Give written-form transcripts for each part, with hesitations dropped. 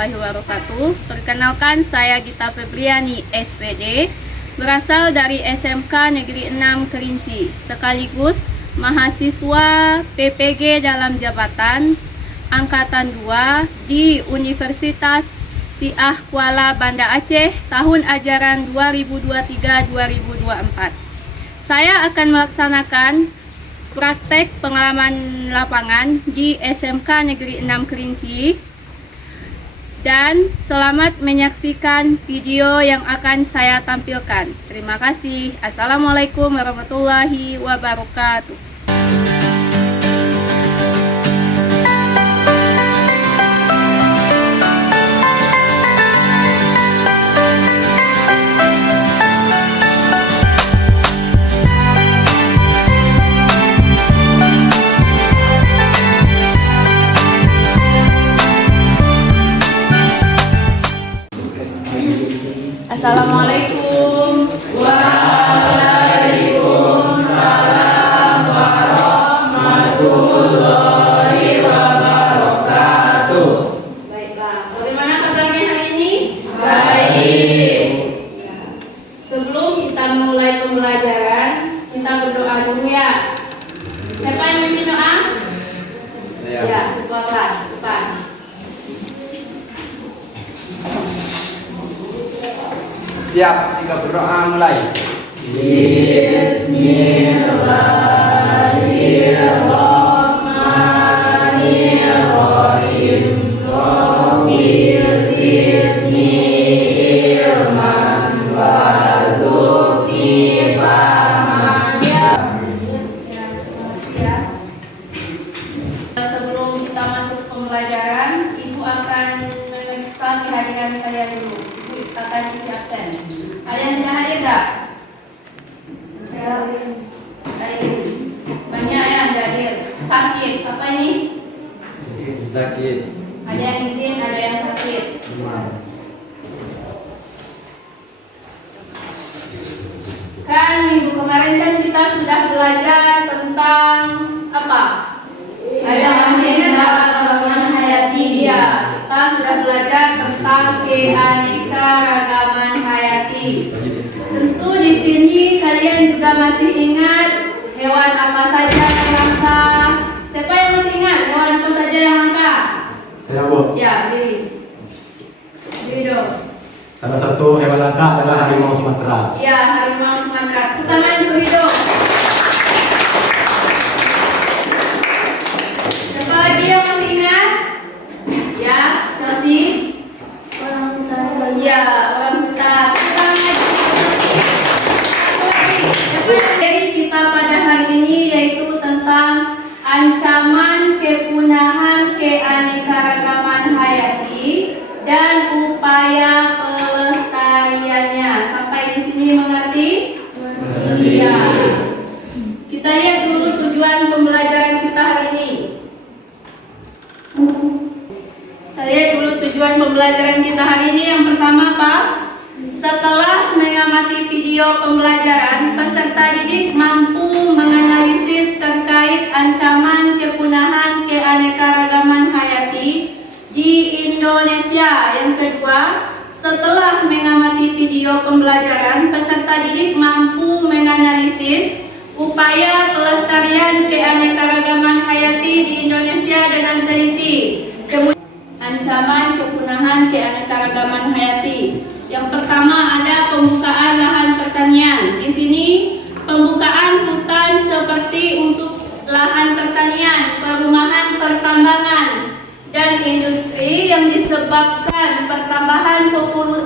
warahmatullahi wabarakatuh. Perkenalkan, saya Gita Febriani, SPD, berasal dari SMK Negeri 6 Kerinci, sekaligus mahasiswa PPG dalam jabatan Angkatan 2 di Universitas Siah Kuala Banda Aceh tahun ajaran 2023-2024. Saya akan melaksanakan praktek pengalaman lapangan di SMK Negeri 6 Kerinci, dan selamat menyaksikan video yang akan saya tampilkan. Terima kasih. Assalamualaikum warahmatullahi wabarakatuh. Assalamualaikum. Waalaikumsalam warahmatullahi wabarakatuh. Baiklah, bagaimana kabarnya hari ini? Baik. Sebelum kita mulai pembelajaran, kita berdoa dulu ya. Siapa yang memimpin doa? Saya. Ya, ketua kelas, depan. Siap, jika berdoa mulai. Bismillahirrahmanirrahim. Rabbil zidni ilman warzuqni fahman. Sebelum kita masuk pembelajaran, Ibu akan memeriksa kehadiran kalian dulu. Ibu akan isi absen. Kalian tidak hadir tak? Hadir. Banyak yang hadir. Sakit. Apa ini? Sakit. Ada yang izin, ada yang sakit. Kan minggu kemarin kan kita sudah belajar tentang apa? Keanekaragaman hayati. Iya, kita sudah belajar tentang keanekaragaman hayati. Tentu di sini kalian juga masih ingat hewan apa saja yang langka. Siapa yang masih ingat hewan apa saja yang langka? Saya, Bu. Ya, diri. Diri dong. Salah satu hewan langka adalah harimau Sumatera. Iya, harimau Sumatera. Pertama yang diri dong. Siapa lagi yang masih ingat? Ya, Chelsea. Orang-utan. Ya, orang-utan. Jadi kita pada hari ini yaitu tentang ancaman kepunahan keanekaragaman hayati dan upaya pelestariannya. Sampai di sini mengerti? Iya. Kita lihat dulu tujuan pembelajaran kita hari ini. Kita lihat dulu tujuan pembelajaran kita hari ini. Yang pertama apa? Setelah mengamati video pembelajaran, peserta didik mampu menganalisis terkait ancaman kepunahan keanekaragaman hayati di Indonesia. Yang kedua, setelah mengamati video pembelajaran, peserta didik mampu menganalisis upaya pelestarian keanekaragaman hayati di Indonesia dengan teliti. Ancaman kepunahan keanekaragaman hayati. Yang pertama ada pembukaan lahan pertanian. Di sini pembukaan hutan seperti untuk lahan pertanian, perumahan, pertambangan, dan industri yang disebabkan pertambahan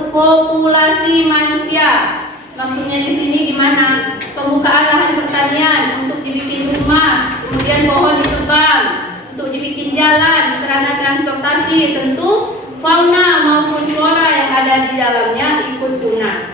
populasi manusia. Maksudnya di sini gimana? Pembukaan lahan pertanian untuk dibikin rumah, kemudian pohon ditebang, untuk dibikin jalan, sarana transportasi, tentu fauna maupun flora yang ada di dalamnya ikut punah.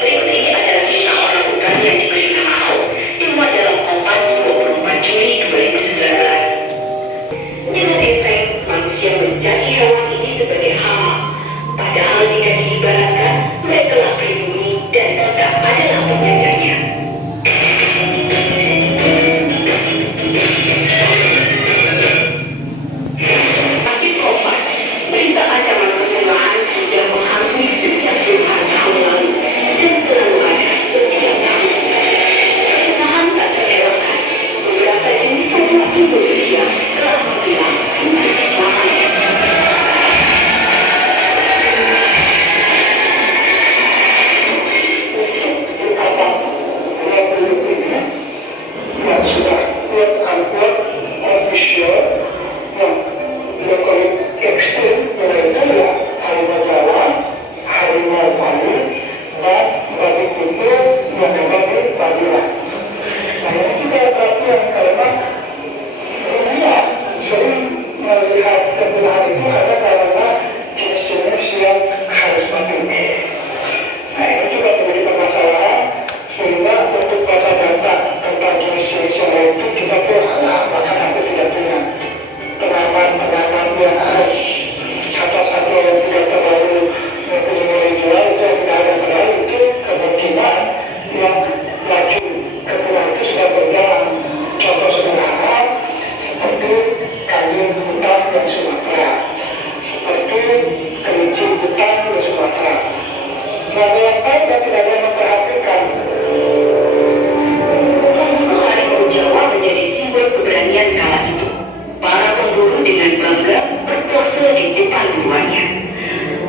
Berikut ini adalah kisah orang utan yang diberi nama Ho, dimuat dalam Kompas 24 Juli 2019. Dengan enteng, manusia mencaci hewan ini sebagai hama. Padahal jika diibaratkan, mereka telah pribumi dan kita adalah penjajahnya. di depan buruannya.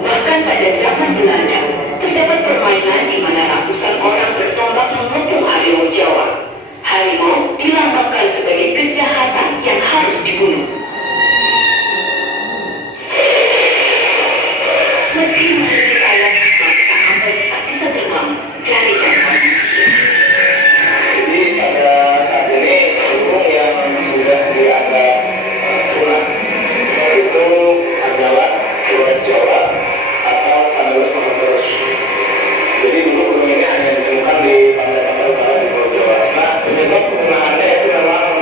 Bahkan pada zaman Belanda, terdapat permainan di mana ratusan orang bertombak mengepung harimau Jawa. Harimau dilambangkan sebagai kejahatan yang harus dibunuh. Meski memiliki sayap, bangsa ambles tak bisa terbang dari jangkauan manusia. Jadi pada saat ini burung yang sudah dianggap punah itu adalah burung Jawa atau Pandanus mahaterus. Jadi dulu burung ini hanya ditemukan di pantai-pantai utara di Pulau Jawa. Nah, penyebab kepunahannya itu memang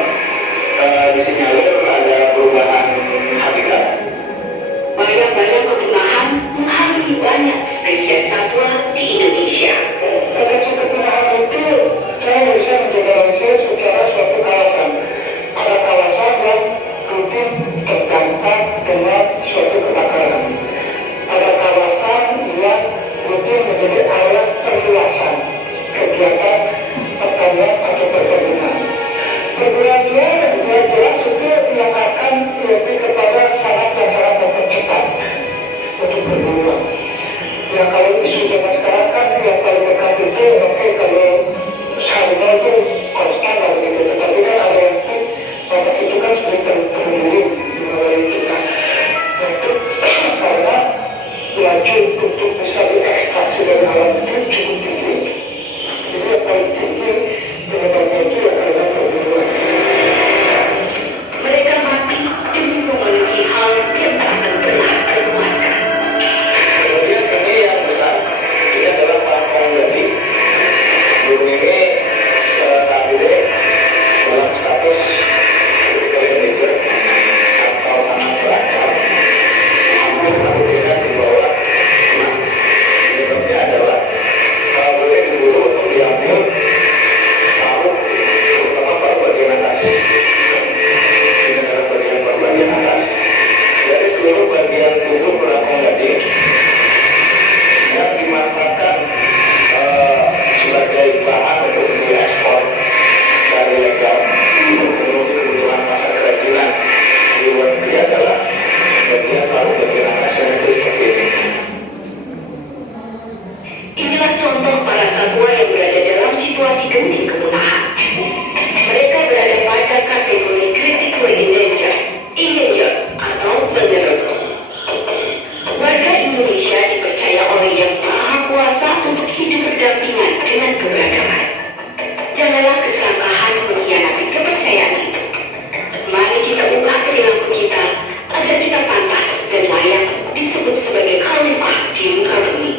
disinyalir ada perubahan habitat. Bayang-bayang kepunahan menghantui banyak spesies satwa di Indonesia. Potensi kepunahan itu saya bisa mengeneralisir secara suatu kawasan. Ada kawasan yang rutin terdampak dengan suatu kebakaran. Ada kawasan yang rutin menjadi area perluasan kegiatan pertanian atau perkebunan. Kemudiannya yang jelas itu yang akan lebih kepada syarat yang sangat mempercepat untuk berburuan. Ya kalau isu zaman sekarang kan yang paling dekat itu oke kalau harimau itu konstan lah begitu, tetapi kan ada yang bapak itu kan sudah terkendali melalui kita. Nah itu karena laju untuk bisa diekstraksi dari alam itu cukup tinggi. Jadi yang paling tinggi penyebabnya itu ya karena perburuan. Mereka mati demi memenuhi hal yang tak akan pernah terpuaskan. Kemudian ini yang besar, ini adalah pangkong jati. Burung ini saat ini dalam status critical endangered atau sangat terancam. Hampir satu desa di bawah punah. Penyebabnya adalah kalau boleh diburu untuk diambil paruh, terutama paruh bagian atas. Ini adalah bagian atas. Dari seluruh bagian tubuh pangkong jati yang dimanfaatkan sebagai bahan untuk diekspor secara ilegal untuk memenuhi kebutuhan pasar kerajinan di luar negeri adalah bagian paruh bagian atas yang itu seperti ini. Inilah contoh para satwa yang berada dalam situasi genting kepunahan. Mereka berada pada kategori critically endangered atau vulnerable. Warga Indonesia dipercaya oleh Yang Maha Kuasa untuk hidup berdampingan dengan keberagaman. Janganlah keserakahan mengkhianati kepercayaan itu. Mari kita ubah perilaku kita agar kita pantas dan layak disebut sebagai khalifah di muka bumi.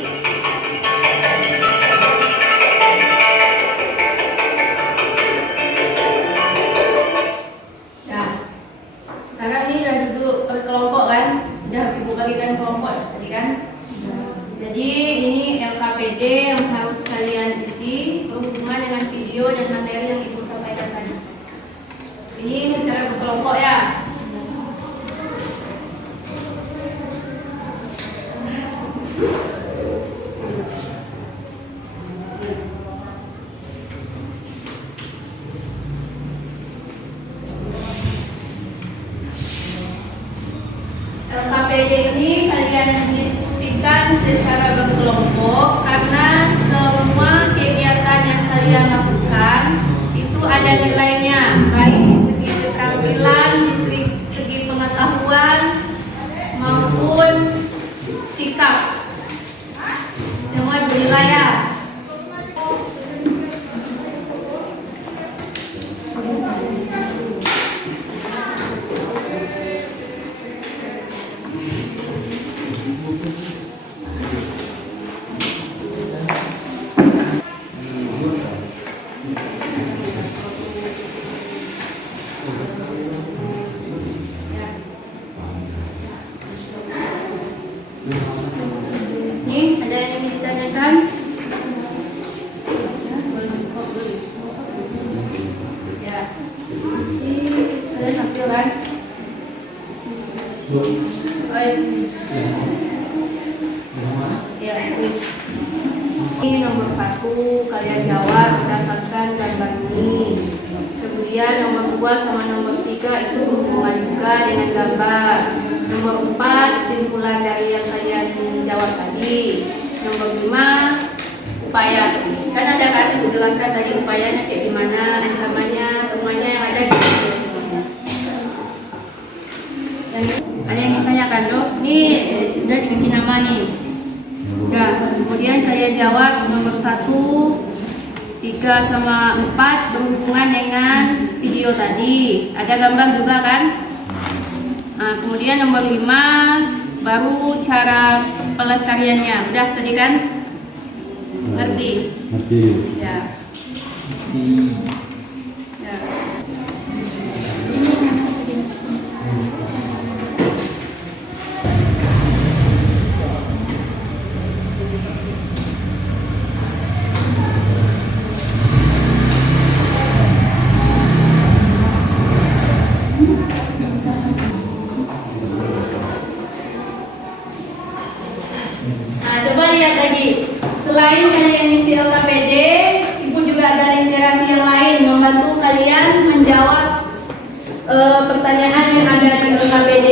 Ya, sekarang ini udah duduk berkelompok kan, udah ibu bagikan kelompok tadi kan. Jadi ini LKPD yang harus kalian isi berhubungan dengan video dan materi yang ibu sampaikan tadi. Ini secara berkelompok ya. LKPD ini kalian diskusikan secara berkelompok karena semua kegiatan yang kalian lakukan itu ada nilainya, baik di segi keterampilan, di segi pengetahuan maupun sikap. Semua bernilai ya. Nih, ada yang ingin ditanyakan? Ya. Ini kalian ambil kan? Baik. Ya, wis. Ini nomor 1 kalian jawab berdasarkan gambar ini. Kemudian nomor 2 sama nomor 3 itu berhubungan juga juga dengan gambar. Nomor 4, simpulan dari yang kalian jawab tadi. Nomor 5, upaya. Kan ada kan dijelaskan tadi upayanya kayak gimana, ancamannya, semuanya yang ada di sini semuanya. Dan ada yang ditanyakan, Dok, nih udah dibikin nama nih. Udah, kemudian kalian jawab nomor 1, 3 sama 4 berhubungan dengan video tadi. Ada gambar juga kan? Nah, kemudian nomor 5 baru cara pelestariannya. Udah tadi kan? Ngerti? Ngerti. Ya. Ya. Nah, coba lihat lagi. Selain kalian isi LKPD, Ibu juga ada literasi yang lain membantu kalian menjawab pertanyaan yang ada di LKPD.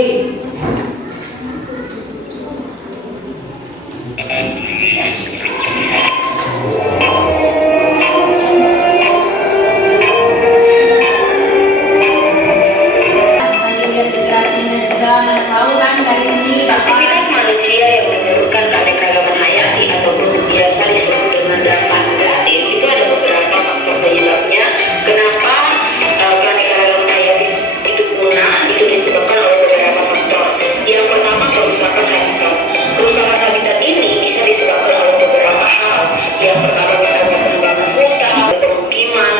Sambil lihat literasinya juga, mana tahu kan dari sini apa. Aktivitas manusia yang menurunkan keanekaragaman hayati ataupun biasa disebut dengan dampak negatif itu ada beberapa faktor penyebabnya. Kenapa keanekaragaman hayati itu punah? Itu disebabkan oleh beberapa faktor. Yang pertama, kerusakan habitat. Kerusakan habitat ini bisa disebabkan oleh beberapa hal. Yang pertama misalnya pengembangan hutan, pemukiman,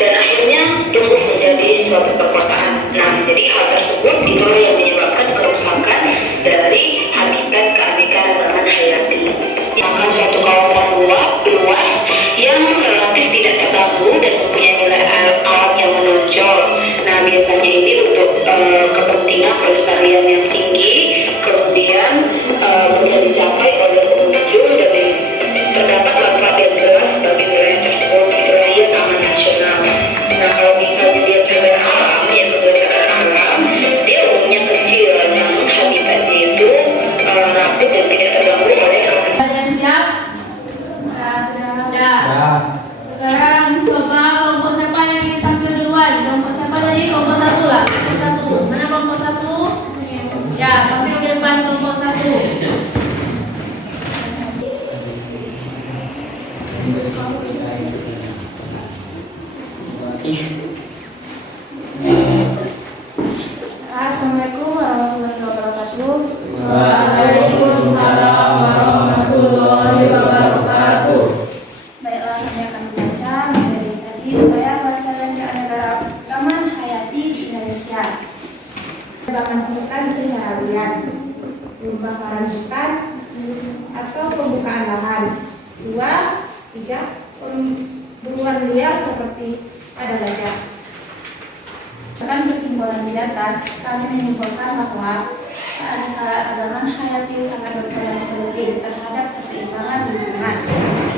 dan akhirnya tumbuh menjadi suatu perkotaan. Nah, jadi hal tersebut itulah yang menyebabkan kerusakan dari habitat keanekaragaman hayati. Maka suatu kawasan luas yang relatif tidak terganggu dan mempunyai nilai alam yang menonjol. Nah, biasanya ini untuk kepentingan pelestarian yang tinggi, kemudian mudah dicapai oleh pengunjung dan terdapat manfaat yang jelas bagi wilayah tersebut. Itulah yang taman nasional. Nah, kalau misalnya dia cagar alam, yang kedua cagar alam, dia umumnya kecil, namun habitatnya itu rapuh dan tidak terganggu oleh Kalian siap? Sudah. Sekarang coba kelompok siapa yang ingin tampil duluan? Kelompok siapa tadi? Kelompok 1 lah. Kelompok 1. Mana kelompok 1? Ya, tampil di depan kelompok 1. Assalamualaikum warahmatullahi wabarakatuh. Waalaikumsalam warahmatullahi wabarakatuh. Baiklah, kami akan membaca materi tadi upaya pelestarian keanekaragaman hayati di Indonesia. Penebangan hutan secara liar, pembakaran hutan atau pembukaan lahan. 2, 3, pemburuan liar seperti pada gajah. Dalam kesimpulan di atas, kami menyimpulkan bahwa keanekaragaman hayati sangat berperan penting terhadap keseimbangan lingkungan.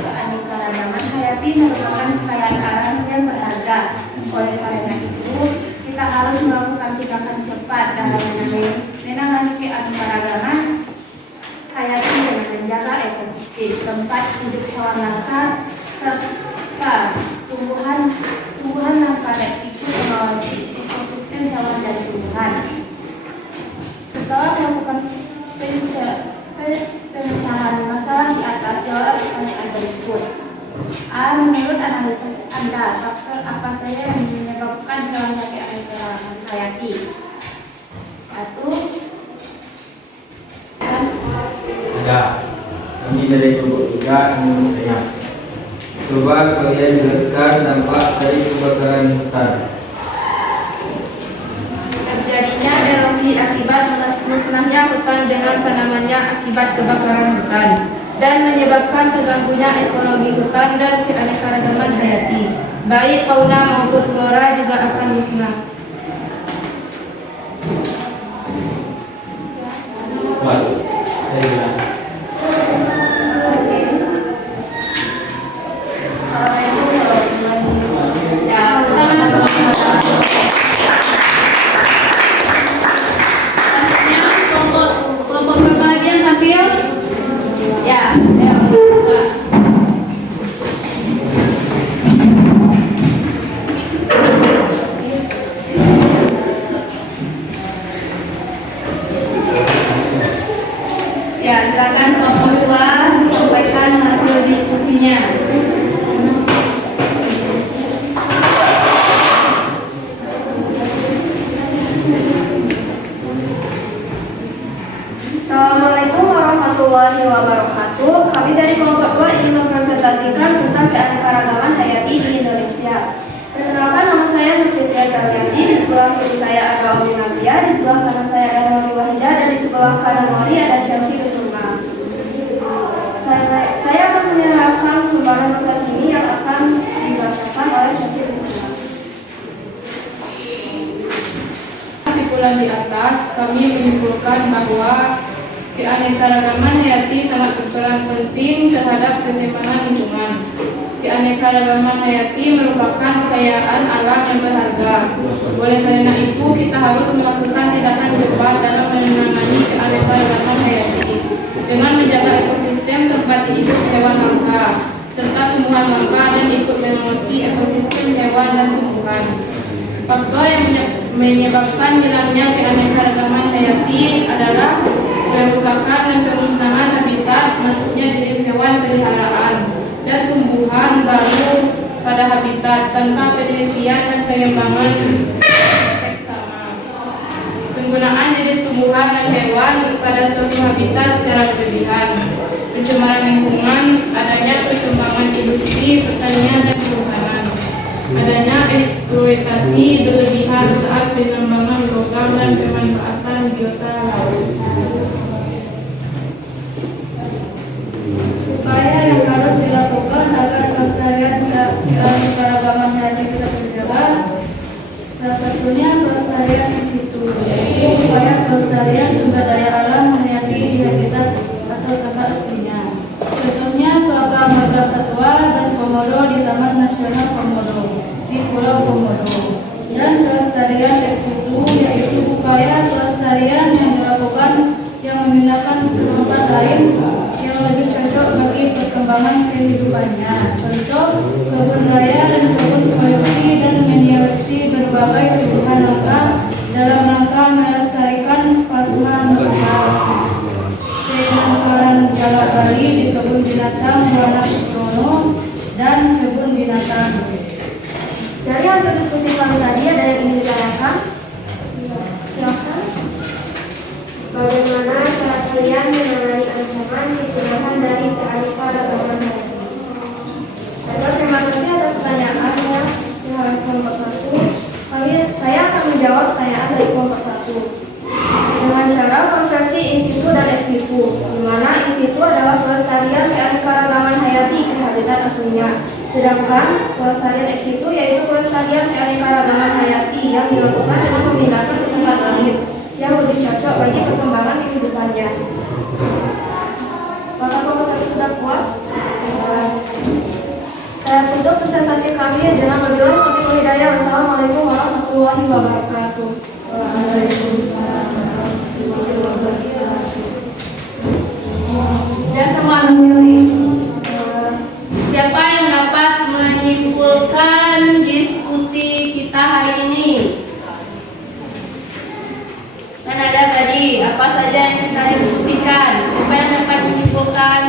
Keanekaragaman hayati merupakan kekayaan alam yang berharga. Oleh karena itu, kita harus melakukan tindakan cepat dalam menangani keanekaragaman hayati dengan menjaga ekosistem, tempat hidup hewan langka, serta tumbuhan langka dan ikut mengawasi ekosistem hewan dan tumbuhan. Setelah melakukan pemecahan masalah di atas, jawab pertanyaan berikut. A. Menurut analisis Anda, faktor apa saja yang menyebabkan hilangnya keanekaragaman hayati? 1. Ada. Kami dari kelompok 3 ingin bertanya. Coba kalian jelaskan dampak dari kebakaran hutan. Terjadinya erosi akibat musnahnya hutan dengan tanamannya akibat kebakaran hutan dan menyebabkan terganggunya ekologi hutan dan keanekaragaman hayati. Baik fauna maupun flora juga akan musnah. Mas, saya jelas. Ya, pertama-tama Assalamualaikum warahmatullahi wabarakatuh. Kami dari kelompok 2 ingin mempresentasikan tentang keanekaragaman hayati di Indonesia. Perkenalkan, nama saya Nurfitria Zaryadi. Di sebelah kiri saya ada Omi Nabia, di sebelah kanan saya ada Nori Wahida, dan di sebelah kanan Nori ada Chelsea Kesuma. Saya akan menyerahkan lembaran tugas ini yang akan dibacakan oleh Chelsea Kesuma. Kesimpulan di atas, kami menyimpulkan bahwa keanekaragaman hayati sangat berperan penting terhadap keseimbangan lingkungan. Keanekaragaman hayati merupakan kekayaan alam yang berharga. Oleh karena itu, kita harus melakukan tindakan cepat dalam menangani keanekaragaman hayati dengan menjaga ekosistem tempat hidup hewan langka serta tumbuhan langka dan ikut promosi ekosistem hewan dan tumbuhan. Faktor yang menyebabkan hilangnya keanekaragaman hayati adalah kerusakan dan pemusnahan habitat, maksudnya jenis hewan peliharaan dan tumbuhan baru pada habitat tanpa penelitian dan pengembangan seksama. Penggunaan jenis tumbuhan dan hewan pada suatu habitat secara berlebihan, pencemaran lingkungan, adanya perkembangan industri, pertanian dan perhutanan, adanya eksploitasi berlebihan saat penambangan logam dan pemanfaatan biota laut. Upaya yang harus dilakukan agar kelestarian keanekaragaman hayati tetap terjaga, salah satunya kelestarian in situ, yaitu upaya kelestarian sumber daya alam hayati di habitat atau tempat aslinya. Contohnya Suaka Marga Satwa dan Komodo di Taman Nasional Komodo di Pulau Komodo. Dan kelestarian ex situ, yaitu upaya kelestarian yang dilakukan yang memindahkan ke tempat lain yang lebih cocok bagi perkembangan kehidupannya. Contoh, kebun raya dan kebun koleksi dan menyeleksi berbagai tumbuhan langka dalam rangka melestarikan pasma-nukas. Penangkaran jalak Bali di kebun binatang Wanak Krono dan kebun binatang. Dari hasil diskusi kami tadi ada yang ingin ditanyakan? Silakan. Bagaimana cara kalian menangani ancaman digunakan dari keanekaragaman hayati? Terima kasih atas pertanyaannya di halaman kelompok 1. Saya akan menjawab pertanyaan dari kelompok 1 dengan cara konversi in situ dan ex situ, di mana in situ adalah pelestarian keanekaragaman hayati ke habitat aslinya, sedangkan pelestarian ex situ yaitu pelestarian keanekaragaman hayati yang dilakukan dengan memindahkan ke tempat lain yang lebih cocok bagi perkembangan kehidupannya. Apakah kelompok 1 sudah puas? Saya tutup presentasi kami dengan berdoa taufiq wal hidayah. Wassalamualaikum warahmatullahi wabarakatuh. Dan semua anak pilih. Siapa yang dapat menyimpulkan diskusi kita hari ini? Kan ada tadi apa saja yang kita diskusikan. Siapa yang dapat menyimpulkan?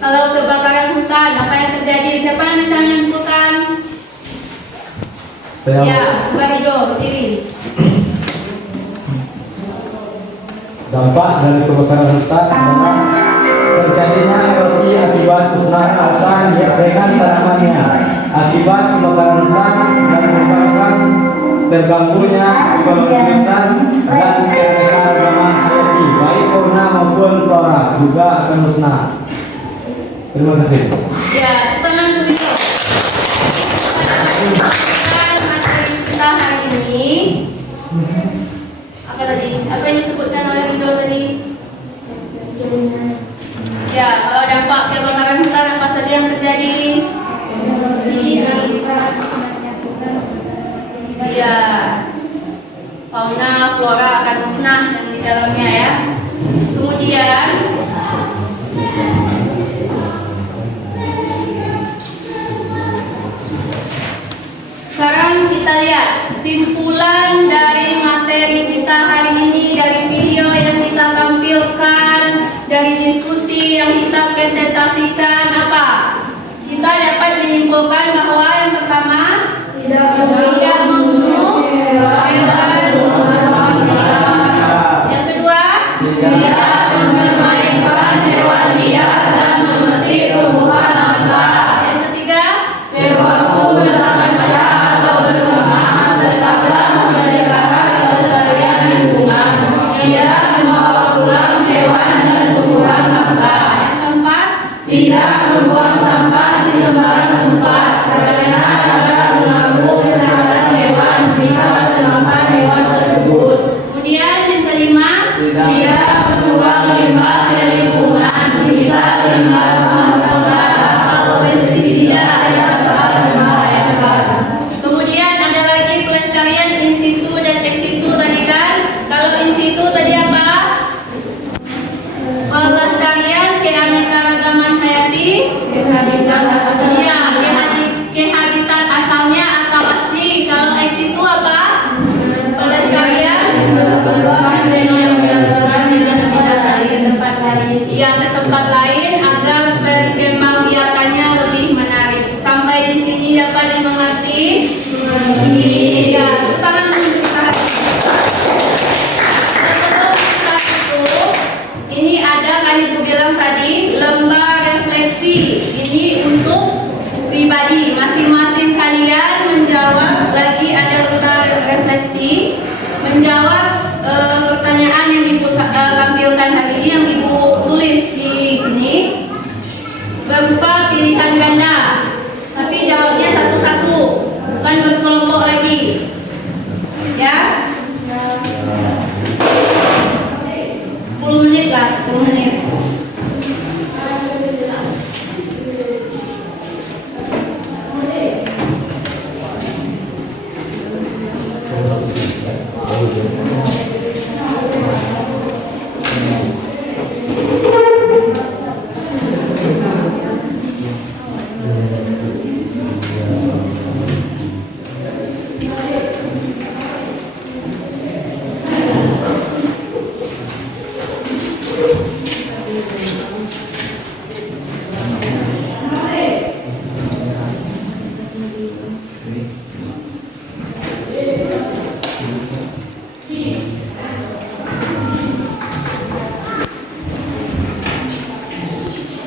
Kalau kebakaran hutan, apa yang terjadi? Siapa yang bisa menyimpulkan? Ya, Subarido, berdiri. Dampak dari kebakaran hutan adalah terjadinya erosi akibat musnahnya hutan dengan tanamannya. Akibat kebakaran hutan dan menyebabkan terganggunya kehidupan dan keanekaragaman hayati, baik fauna maupun flora juga akan musnah. Terima kasih. Ya, teman dulu. Materi kita hari ini. Apa tadi? Apa yang disebutkan oleh Rido tadi? Ya, kalau dampak kebakaran hutan apa saja yang terjadi? Ya, fauna, flora akan musnah yang di dalamnya ya. Kemudian sekarang kita lihat simpulan dari materi kita hari ini, dari video yang kita tampilkan, dari diskusi yang kita presentasikan apa? Kita dapat menyimpulkan bahwa yang pertama tidak membunuh Tidak membuang limbah ke lingkungan, bisa limbah bahan bakar atau pestisida yang dapat membahayakan. Kemudian ada lagi pelestarian in situ dan ex situ tadi kan. Kalau in situ tadi apa? Pelestarian keanekaragaman hayati, kehabitat asalnya, kehabitat asalnya atau asli. Kalau ex situ apa? Pelestarian yang ke tempat lain agar perkembangbiakannya lebih menarik. Sampai di sini dapat dimengerti? Iya, tangan dulu tahan. Sebelum kita tutup, ini ada kan ibu bilang tadi lembar refleksi. Ini untuk pribadi, masing-masing kalian menjawab. Lagi ada lembar refleksi, menjawab pertanyaan yang ibu tampilkan hari ini, yang ibu tulis di sini berupa pilihan ganda, tapi jawabnya satu-satu, bukan berkelompok lagi, ya. 10 menit lah, 10 menit.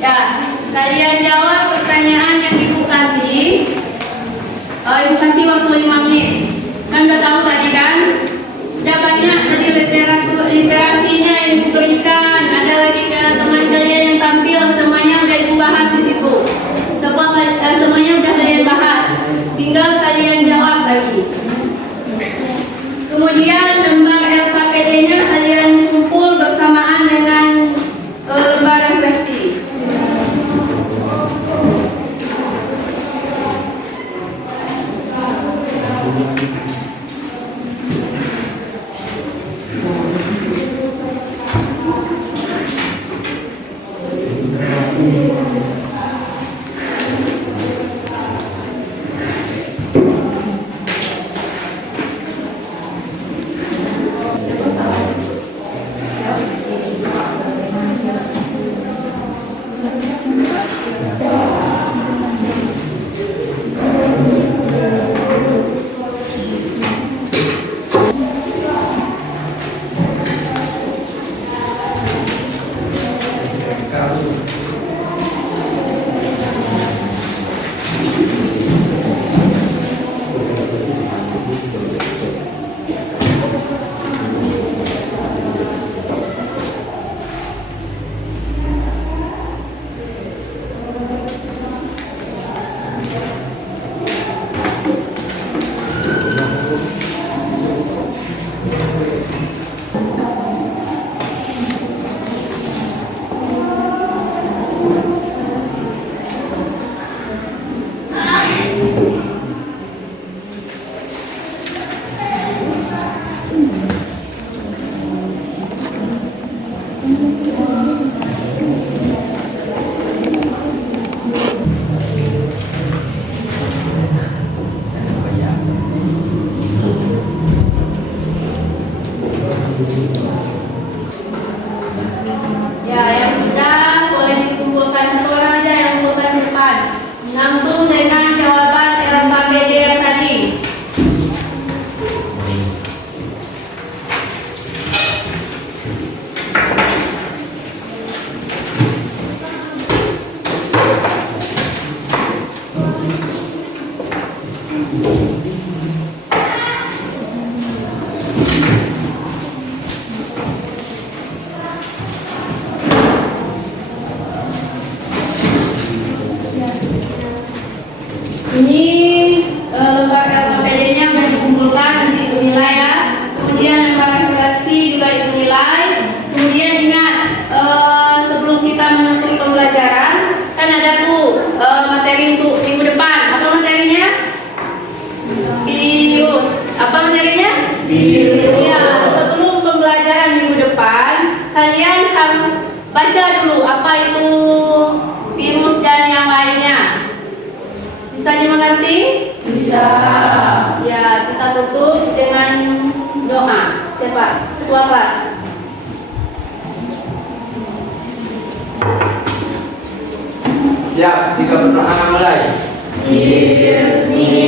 Ya, kalian jawab pertanyaan yang ibu kasih. Ibu kasih waktu 5 menit. Kan udah tahu tadi kan? Udah banyak tadi literasinya yang ibu berikan. Ada lagi teman kalian yang tampil, semuanya udah ibu bahas di situ. Semuanya udah kalian bahas. Tinggal kalian jawab lagi. Kemudian lembar LKPD-nya kalian kumpul bersamaan dengan lembar refleksi. Ya, yang sudah boleh dikumpulkan, satu orang aja yang kumpulkan di depan. Langsung dengan jawaban LKPD yang tadi. Ini lembar LKPD-nya sudah dikumpulkan, nanti dinilai ya. Kemudian lembar refleksi juga dinilai. Siapa? Ketua kelas. Siap, jika pertanyaan mulai. Bismillah.